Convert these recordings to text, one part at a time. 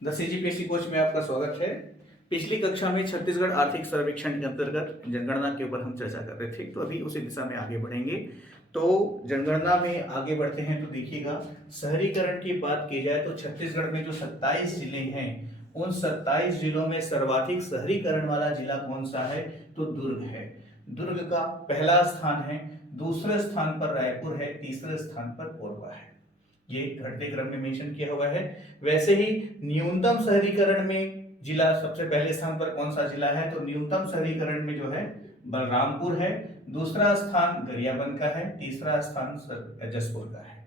The CGPSC coach में आपका स्वागत है। पिछली कक्षा में छत्तीसगढ़ आर्थिक सर्वेक्षण के अंतर्गत जनगणना के ऊपर हम चर्चा कर रहे थे, तो अभी उसी दिशा में आगे बढ़ेंगे। तो जनगणना में आगे बढ़ते हैं तो देखिएगा, शहरीकरण की बात की जाए तो छत्तीसगढ़ में जो 27 जिले हैं, उन 27 जिलों में सर्वाधिक शहरीकरण वाला जिला कौन सा है? तो दुर्ग है। दुर्ग का पहला स्थान है, दूसरे स्थान पर रायपुर है, तीसरे स्थान पर कोरबा है। ये घटते क्रम में मेंशन किया हुआ है। वैसे ही न्यूनतम शहरीकरण में जिला सबसे पहले स्थान पर कौन सा जिला है? तो न्यूनतम शहरीकरण में जो है बलरामपुर है, दूसरा स्थान गरियाबंद का है, तीसरा स्थान जसपुर का है।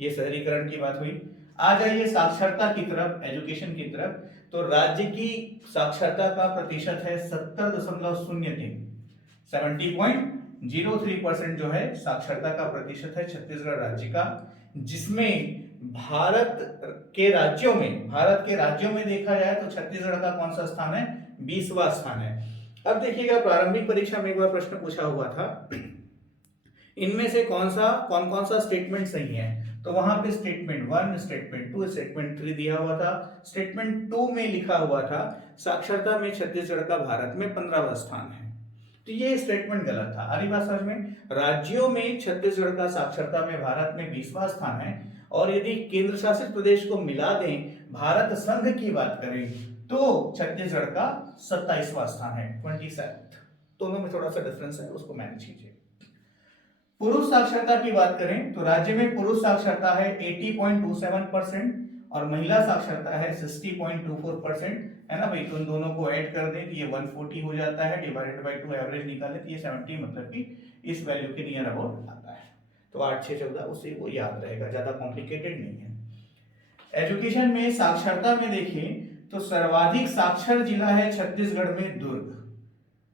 ये शहरीकरण की बात हुई। आ जाइए साक्षरता की तरफ, एजुकेशन की तरफ। तो राज्य की साक्षरता का प्रतिशत है 70.03, 70.03% जो है साक्षरता का प्रतिशत है छत्तीसगढ़ राज्य का, जिसमें भारत के राज्यों में देखा जाए तो छत्तीसगढ़ का कौन सा स्थान है? 20वां स्थान है। अब देखिएगा, प्रारंभिक परीक्षा में एक बार प्रश्न पूछा हुआ था, इनमें से कौन कौन सा स्टेटमेंट सही है? तो वहां पे स्टेटमेंट 1, स्टेटमेंट 2, स्टेटमेंट 3 दिया हुआ था। स्टेटमेंट 2 में लिखा हुआ था साक्षरता में छत्तीसगढ़ का भारत में 15वां स्थान है। तो ये स्टेटमेंट गलत था। आ रही बात समझ में? राज्यों में छत्तीसगढ़ का साक्षरता में भारत में 20वां स्थान है, और यदि केंद्र शासित प्रदेश को मिला दें, भारत संघ की बात करें, तो छत्तीसगढ़ का 27वां स्थान है, 27। दोनों में थोड़ा सा डिफरेंस है, उसको मैनेज कीजिए। पुरुष साक्षरता की बात करें तो राज्य में पुरुष साक्षरता है 80.27% और महिला साक्षरता है 60.24%, है ना भाई? तो इन दोनों को ऐड कर दें तो ये 140 हो जाता है, डिवाइडेड बाय 2 एवरेज निकालें तो ये 70, मतलब कि इस वैल्यू के नियर अबाउट आता है। तो 8 6 14 उससे वो याद रहेगा, ज्यादा कॉम्प्लिकेटेड नहीं है। एजुकेशन में साक्षरता में देखें तो सर्वाधिक साक्षर जिला है छत्तीसगढ़ में दुर्ग।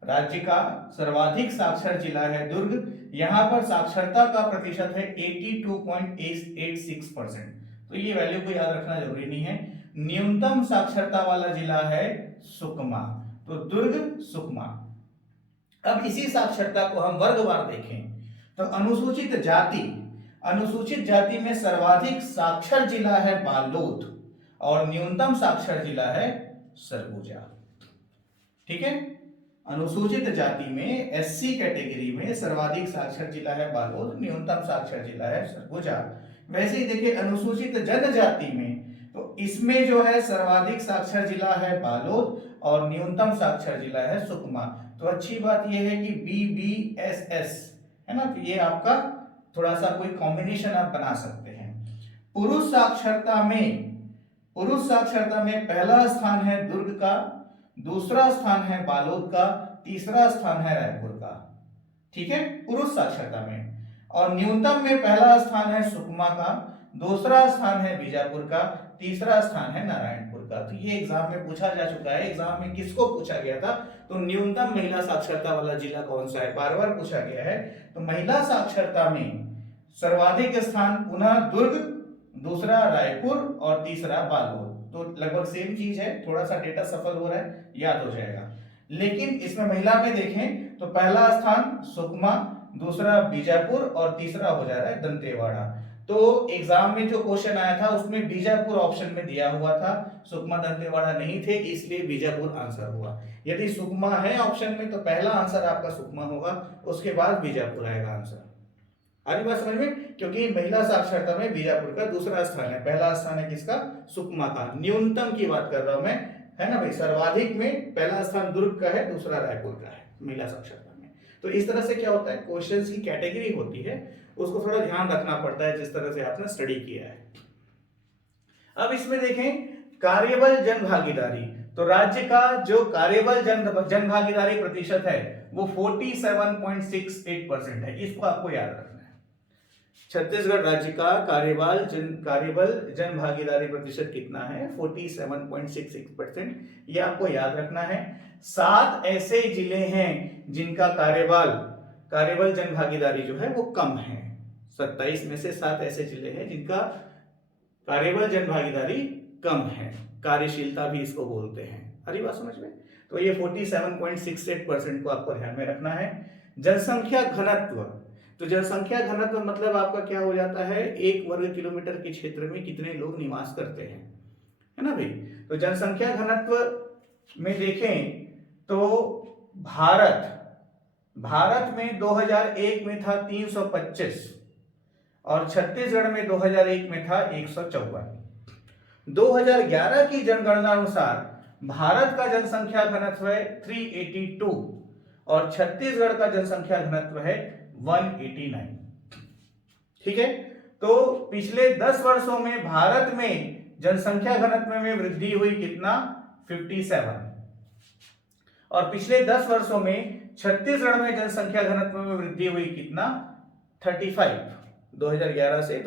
राज्य का सर्वाधिक साक्षर जिला है दुर्ग। यहां पर साक्षरता का प्रतिशत है 82.86%। तो ये वैल्यू को याद रखना जरूरी नहीं है। न्यूनतम साक्षरता वाला जिला है सुकमा, तो दुर्ग सुकमा। अब इसी साक्षरता को हम वर्गवार देखें तो अनुसूचित जाति में सर्वाधिक साक्षर जिला है बालोद और न्यूनतम साक्षर जिला है सरगुजा। ठीक है, अनुसूचित जाति में एससी कैटेगरी में सर्वाधिक साक्षर जिला है बालोद, न्यूनतम साक्षर जिला है सरगुजा। वैसे ही देखिए अनुसूचित जनजाति में, तो इसमें जो है सर्वाधिक साक्षर जिला है बालोद और न्यूनतम साक्षर जिला है सुकमा। तो अच्छी बात यह है कि BBSS है ना, तो ये आपका थोड़ा सा कोई कॉम्बिनेशन आप बना सकते हैं। पुरुष साक्षरता में पहला स्थान है दुर्ग का, दूसरा स्थान है बालोद का, तीसरा स्थान है रायपुर का। ठीक है, पुरुष साक्षरता में। और न्यूनतम में पहला स्थान है सुकमा का, दूसरा स्थान है बीजापुर का, तीसरा स्थान है नारायणपुर का। तो ये एग्जाम में पूछा जा चुका है। एग्जाम में किसको पूछा गया था? तो न्यूनतम महिला साक्षरता वाला जिला कौन सा है, बार बार पूछा गया है। तो महिला साक्षरता में सर्वाधिक स्थान पुनः दुर्ग, दूसरा रायपुर और तीसरा बालोद। तो लगभग सेम चीज है, थोड़ा सा डेटा सफल हो रहा है, याद हो जाएगा। लेकिन इसमें महिला में देखें तो पहला स्थान सुकमा, दूसरा बीजापुर और तीसरा हो जा रहा है दंतेवाड़ा। तो एग्जाम में जो क्वेश्चन आया था उसमें बीजापुर ऑप्शन में दिया हुआ था, सुकमा दंतेवाड़ा नहीं थे, इसलिए बीजापुर आंसर हुआ। यदि सुकमा है ऑप्शन में तो पहला आंसर आपका सुकमा होगा, उसके बाद बीजापुर आएगा आंसर। आगे बात समझ में? क्योंकि महिला साक्षरता में बीजापुर का दूसरा स्थान है, पहला स्थान है किसका? सुकमा का। न्यूनतम की बात कर रहा हूं मैं, है ना भाई? सर्वाधिक में पहला स्थान दुर्ग का है, दूसरा रायपुर का है महिला साक्षरता में। तो इस तरह से क्या होता है, क्वेश्चंस की कैटेगरी होती है, उसको थोड़ा ध्यान रखना पड़ता है जिस तरह से आपने स्टडी किया है। अब इसमें देखें कार्यबल जन भागीदारी, तो राज्य का जो कार्यबल जन भागीदारी प्रतिशत है वो 47.68% है। इसको आपको याद रखना है। छत्तीसगढ़ राज्य का कार्यबल जन भागीदारी प्रतिशत कितना है? 47.66%। ये आपको याद रखना है। 7 ऐसे जिले हैं जिनका कार्यबल जन भागीदारी जो है वो कम है। 27 में से 7 ऐसे जिले हैं जिनका कार्यबल जन भागीदारी कम है, कार्यशीलता भी इसको बोलते हैं। हरी बात समझ में? तो ये 47.68% को आपको ध्यान में रखना है। जनसंख्या घनत्व, तो जनसंख्या घनत्व मतलब आपका क्या हो जाता है, 1 वर्ग किलोमीटर के क्षेत्र में कितने लोग निवास करते हैं। है ना भाई। तो जनसंख्या घनत्व में देखें तो भारत में 2001 में था 325 और छत्तीसगढ़ में 2001 में था 154। 2011 की जनगणना अनुसार भारत का जनसंख्या घनत्व है 382 और छत्तीसगढ़ का जनसंख्या घनत्व है 189। ठीक है, तो पिछले 10 वर्षों में भारत में जनसंख्या घनत्व में वृद्धि हुई कितना, 57, और पिछले 10 वर्षों में छत्तीसगढ़ में जनसंख्या घनत्व में वृद्धि हुई कितना, 35। 2011 से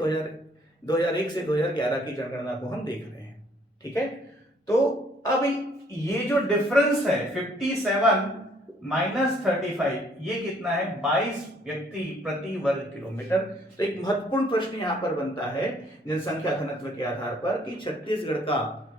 2001 से 2011 की जनगणना को हम देख रहे हैं। ठीक है, तो अब ये जो डिफरेंस है 57 माइनस 35, ये कितना है, 22 व्यक्ति प्रति वर्ग किलोमीटर। तो एक महत्वपूर्ण प्रश्न यहां पर बनता है जनसंख्या घनत्व के आधार पर कि छत्तीसगढ़ का,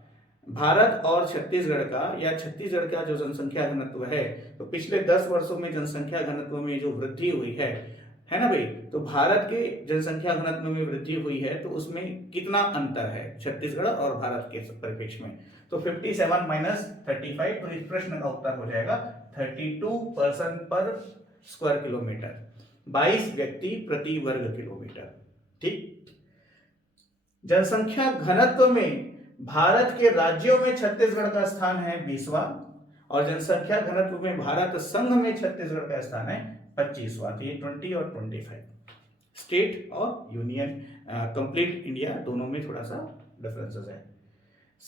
भारत और छत्तीसगढ़ का, या छत्तीसगढ़ का जो जनसंख्या घनत्व है, तो पिछले 10 वर्षों में जनसंख्या घनत्व में जो वृद्धि हुई है ना भाई, तो भारत के जनसंख्या घनत्व में वृद्धि हुई है तो उसमें कितना अंतर है छत्तीसगढ़ और भारत के परिप्रेक्ष्य में। तो 57 माइनस 35, तो इस प्रश्न का उत्तर हो जाएगा 32 पर्सन पर स्क्वायर किलोमीटर, 22 व्यक्ति प्रति वर्ग किलोमीटर। ठीक, जनसंख्या घनत्व में भारत के राज्यों में छत्तीसगढ़ का स्थान है 20वां और जनसंख्या घनत्व में भारत संघ में छत्तीसगढ़ का स्थान है 25वां। तो ये 20 और 25, स्टेट और यूनियन, कंप्लीट इंडिया दोनों में थोड़ा सा डिफरेंसेस है।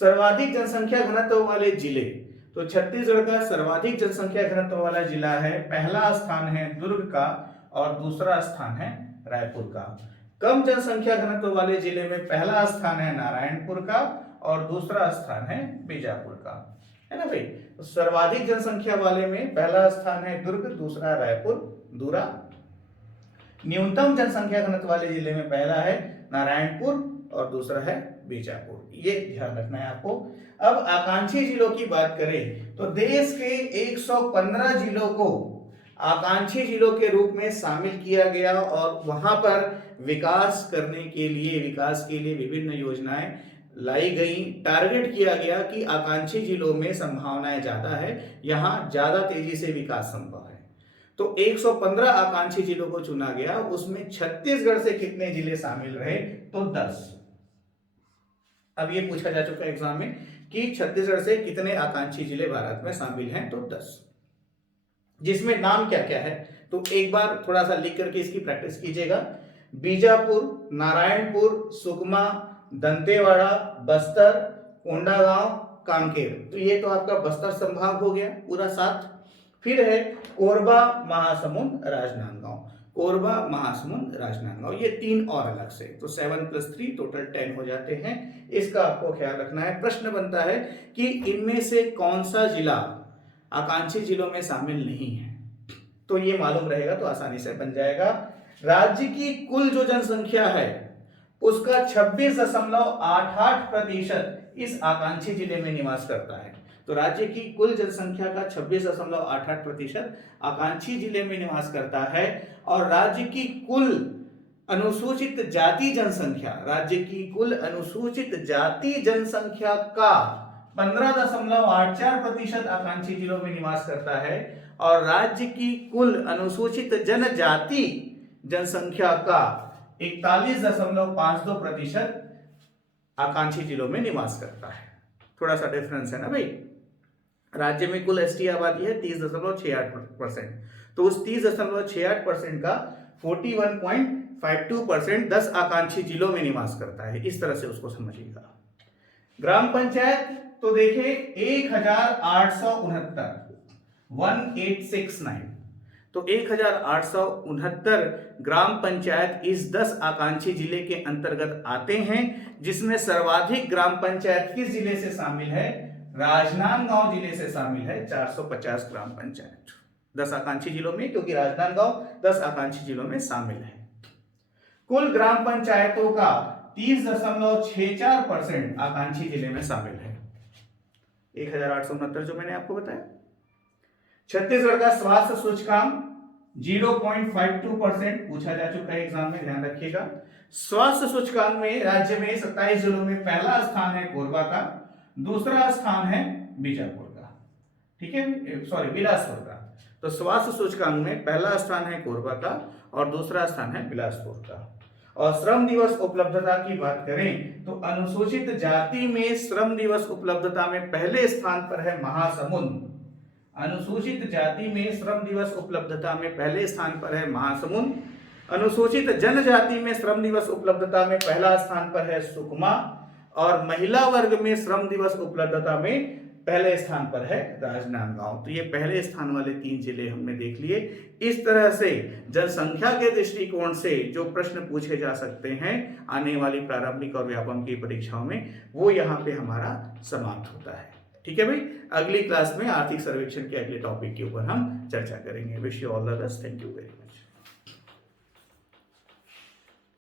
सर्वाधिक जनसंख्या घनत्व वाले जिले, तो छत्तीसगढ़ का सर्वाधिक जनसंख्या घनत्व वाला जिला है, पहला स्थान है दुर्ग का और दूसरा स्थान है रायपुर का। कम जनसंख्या घनत्व वाले जिले में पहला स्थान है नारायणपुर का और दूसरा स्थान है बीजापुर का, है ना भाई। तो सर्वाधिक जनसंख्या वाले में पहला स्थान है दुर्ग, दूसरा रायपुर, दूरा। न्यूनतम जनसंख्या घनत्व वाले जिले में पहला है नारायणपुर और दूसरा है बीजापुर, ये ध्यान रखना है आपको। अब आकांक्षी जिलों की बात करें तो देश के 115 जिलों को आकांक्षी जिलों के रूप में शामिल किया गया और वहां पर विकास के लिए विभिन्न योजनाएं लाई गई। टारगेट किया गया कि आकांक्षी जिलों में संभावनाएं ज्यादा है, यहां ज्यादा तेजी से विकास संभव है। तो 115 आकांक्षी जिलों को चुना गया, उसमें छत्तीसगढ़ से कितने जिले शामिल रहे, तो 10। अब ये पूछा जा चुका है एग्जाम में कि छत्तीसगढ़ से कितने आकांक्षी जिले भारत में शामिल हैं, तो 10, जिसमें नाम क्या क्या है तो एक बार थोड़ा सा लिख करके इसकी प्रैक्टिस कीजिएगा। बीजापुर, नारायणपुर, सुकमा, दंतेवाड़ा, बस्तर, कोंडागांव, कांकेर। तो ये तो आपका बस्तर संभाग हो गया पूरा 7। फिर है कोरबा, महासमुंद, राजनांदगांव, कोरबा, महासमुंद, राजनांदगांव, ये 3 और अलग से, तो 7 + 3 टोटल 10 हो जाते हैं। इसका आपको ख्याल रखना है। प्रश्न बनता है कि इनमें से कौन सा जिला आकांक्षी जिलों में शामिल नहीं है, तो ये मालूम रहेगा तो आसानी से बन जाएगा। राज्य की कुल जो जनसंख्या है उसका 26.88% इस आकांक्षी जिले में निवास करता है। तो राज्य की कुल जनसंख्या का 26.88% आकांक्षी जिले में निवास करता है और राज्य की कुल अनुसूचित जाति जनसंख्या, राज्य की कुल अनुसूचित जाति जनसंख्या का 15.84% आकांक्षी जिलों में निवास करता है और राज्य की कुल अनुसूचित जनजाति जनसंख्या का 41.52% आकांक्षी जिलों में निवास करता है। थोड़ा सा डिफरेंस है ना भाई। राज्य में कुल एसटी आबादी है 30.68%, तो उस 30.68% का 41.52% 10 आकांक्षी जिलों में निवास करता है। इस तरह से उसको समझिएगा। ग्राम पंचायत तो देखिए 1869, तो 1869 ग्राम पंचायत इस 10 आकांक्षी जिले के अंतर्गत आते हैं, जिसमें सर्वाधिक ग्राम पंचायत किस जिले से शामिल है, राजनांदगांव जिले से शामिल है। 450 ग्राम पंचायत 10 आकांक्षी जिलों में, क्योंकि राजनांदगांव 10 आकांक्षी जिलों में शामिल है। कुल ग्राम पंचायतों का 30.64% आकांक्षी जिले में शामिल है। 1869 जो मैंने आपको बताया। छत्तीसगढ़ का स्वास्थ्य सूचकांक 0.52% पूछा जा चुका है एग्जाम में, ध्यान रखिएगा। स्वास्थ्य सूचकांक में राज्य में 27 जिलों में पहला स्थान है कोरबा का दूसरा स्थान है बीजापुर का, ठीक है, सॉरी बिलासपुर का। तो स्वास्थ्य सूचकांक में पहला स्थान है कोरबा का और दूसरा स्थान है बिलासपुर का। और श्रम दिवस उपलब्धता की बात करें तो अनुसूचित जाति में श्रम दिवस उपलब्धता में पहले स्थान पर है महासमुंद। अनुसूचित जाति में श्रम दिवस उपलब्धता में पहले स्थान पर है महासमुंद। अनुसूचित जनजाति में श्रम दिवस उपलब्धता में पहला स्थान पर है सुकमा। और महिला वर्ग में श्रम दिवस उपलब्धता में पहले स्थान पर है राजनांदगांव। तो ये पहले स्थान वाले 3 जिले हमने देख लिए। इस तरह से जनसंख्या के दृष्टिकोण से जो प्रश्न पूछे जा सकते हैं आने वाली प्रारंभिक और व्यापम की परीक्षाओं में, वो यहाँ पे हमारा समाप्त होता है। ठीक है भाई, अगली क्लास में आर्थिक सर्वेक्षण के अगले टॉपिक के ऊपर हम चर्चा करेंगे। Wish you all the best, thank you very much.